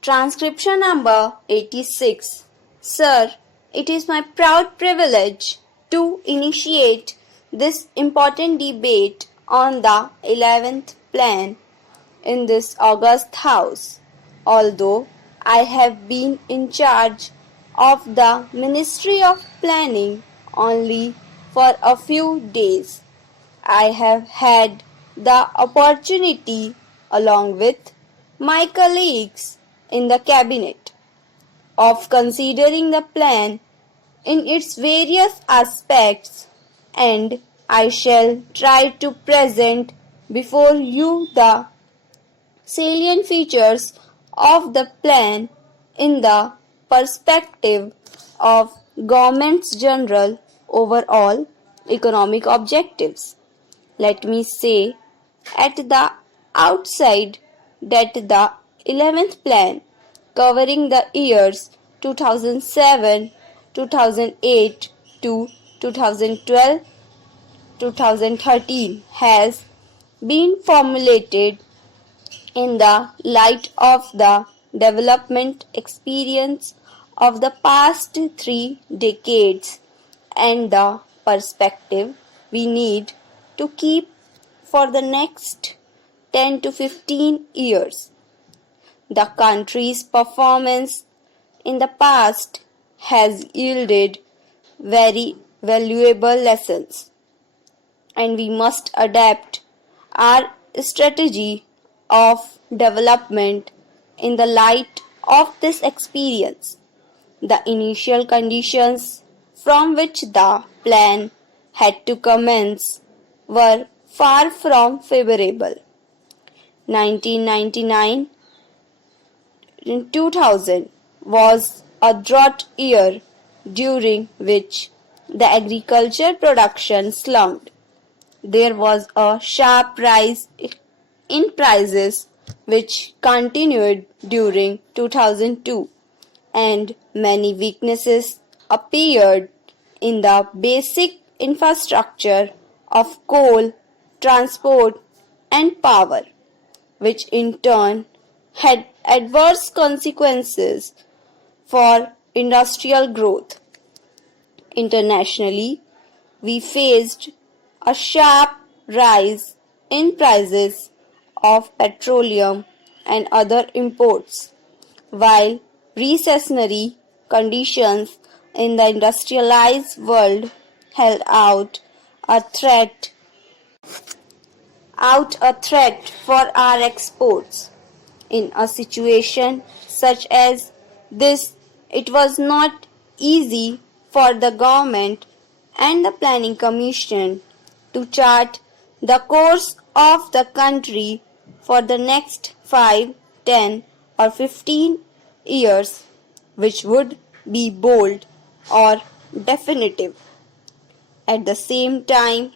Transcription number 86. Sir, it is my proud privilege to initiate this important debate on the 11th plan in this august house. Although I have been in charge of the Ministry of Planning only for a few days, I have had the opportunity, along with my colleagues in the cabinet, of considering the plan in its various aspects, and I shall try to present before you the salient features of the plan in the perspective of government's general overall economic objectives. Let me say at the outside that the 11th plan, covering the years 2007, 2008 to 2012-2013, has been formulated in the light of the development experience of the past 3 decades and the perspective we need to keep for the next 10 to 15 years. The country's performance in the past has yielded very valuable lessons, and we must adapt our strategy of development in the light of this experience. The initial conditions from which the plan had to commence were far from favorable. 1999-2000 was a drought year during which the agriculture production slumped. There was a sharp rise in prices which continued during 2002, and many weaknesses appeared in the basic infrastructure of coal, transport and power, which in turn had adverse consequences for industrial growth. Internationally, we faced a sharp rise in prices of petroleum and other imports, while recessionary conditions in the industrialized world held out a threat for our exports. In a situation such as this, it was not easy for the government and the Planning Commission to chart the course of the country for the next 5, 10 or 15 years, which would be bold or definitive. At the same time,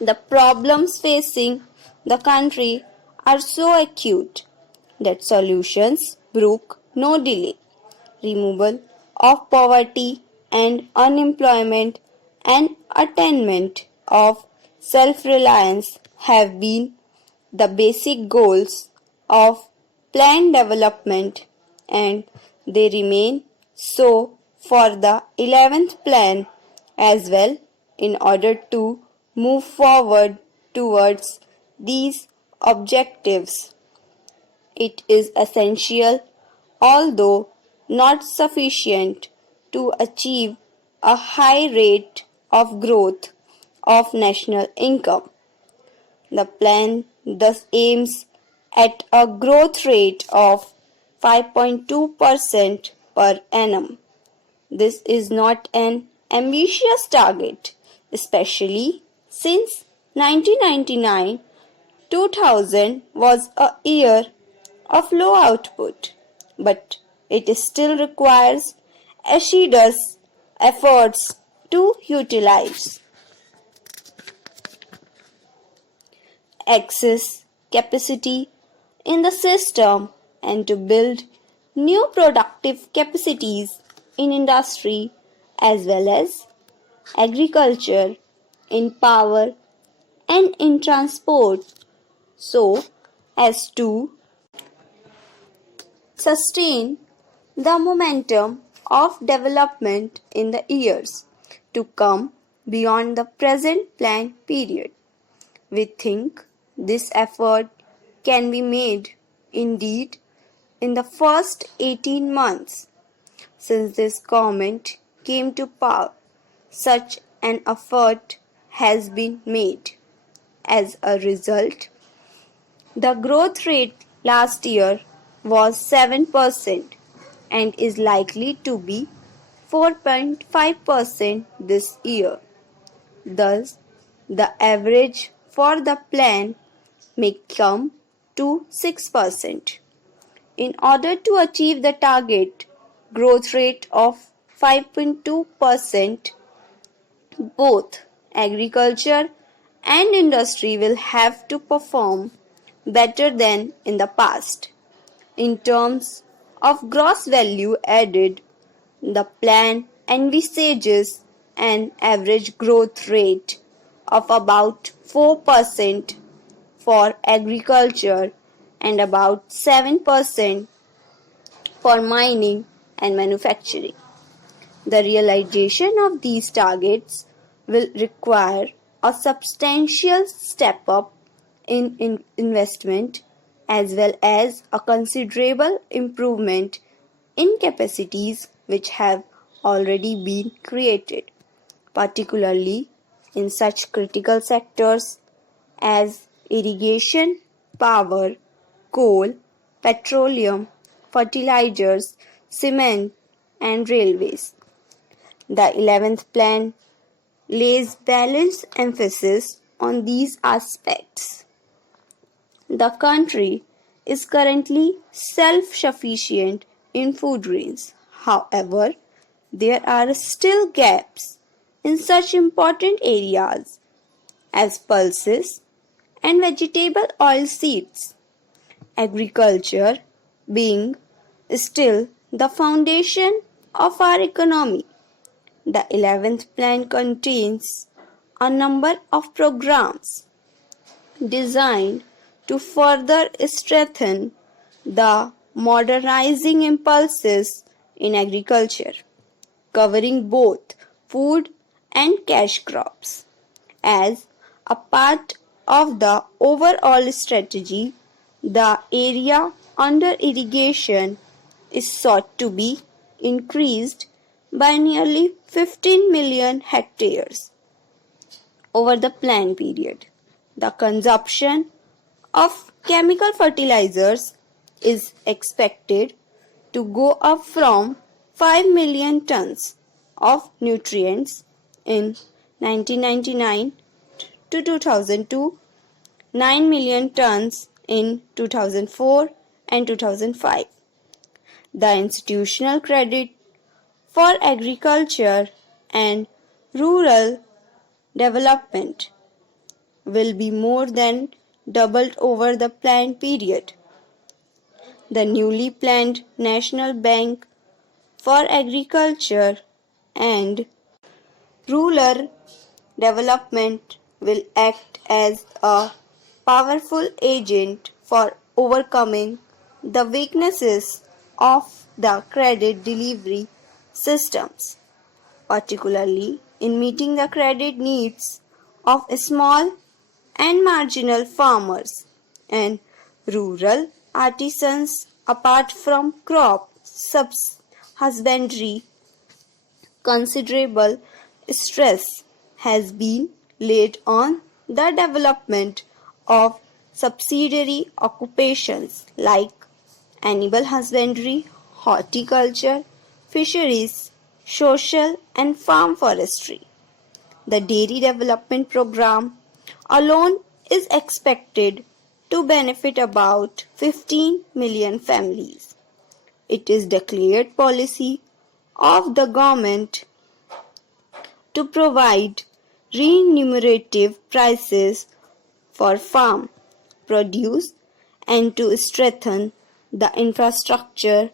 the problems facing the country are so acute that solutions brook no delay. Removal of poverty and unemployment and attainment of self-reliance have been the basic goals of planned development, and they remain so for the 11th plan as well. In order to move forward towards these objectives, it is essential, although not sufficient, to achieve a high rate of growth of national income. The plan thus aims at a growth rate of 5.2% per annum. This is not an ambitious target, especially since 1999-2000 was a year of low output, but it still requires assiduous efforts to utilize excess capacity in the system and to build new productive capacities in industry as well as agriculture, in power and in transport, so as to sustain the momentum of development in the years to come beyond the present planned period. We think this effort can be made indeed in the first 18 months since this government came to power. Such an effort has been made. As a result, the growth rate last year was 7% and is likely to be 4.5% this year. Thus, the average for the plan may come to 6%. In order to achieve the target growth rate of 5.2%, both agriculture and industry will have to perform better than in the past. In terms of gross value added, the plan envisages an average growth rate of about 4% for agriculture and about 7% for mining and manufacturing. The realization of these targets will require a substantial step up in investment as well as a considerable improvement in capacities which have already been created, particularly in such critical sectors as irrigation, power, coal, petroleum, fertilizers, cement, and railways. The 11th plan lays balanced emphasis on these aspects. The country is currently self-sufficient in food grains. However, there are still gaps in such important areas as pulses and vegetable oil seeds. Agriculture being still the foundation of our economy. The 11th plan contains a number of programs designed to further strengthen the modernizing impulses in agriculture, covering both food and cash crops. As a part of the overall strategy, the area under irrigation is sought to be increased by nearly 15 million hectares over the plan period. The consumption of chemical fertilizers is expected to go up from 5 million tons of nutrients in 1999 to 2002, 9 million tons in 2004 and 2005. The institutional credit for agriculture and rural development will be more than doubled over the planned period. The newly planned National Bank for Agriculture and Rural Development will act as a powerful agent for overcoming the weaknesses of the credit delivery systems, particularly in meeting the credit needs of small and marginal farmers and rural artisans. Apart from crop husbandry, considerable stress has been laid on the development of subsidiary occupations like animal husbandry, horticulture, fisheries, social and farm forestry. The Dairy Development Program alone is expected to benefit about 15 million families. It is declared policy of the government to provide remunerative prices for farm produce and to strengthen the infrastructure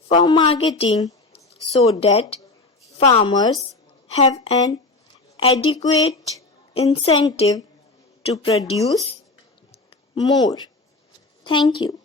for marketing so that farmers have an adequate incentive to produce more. Thank you.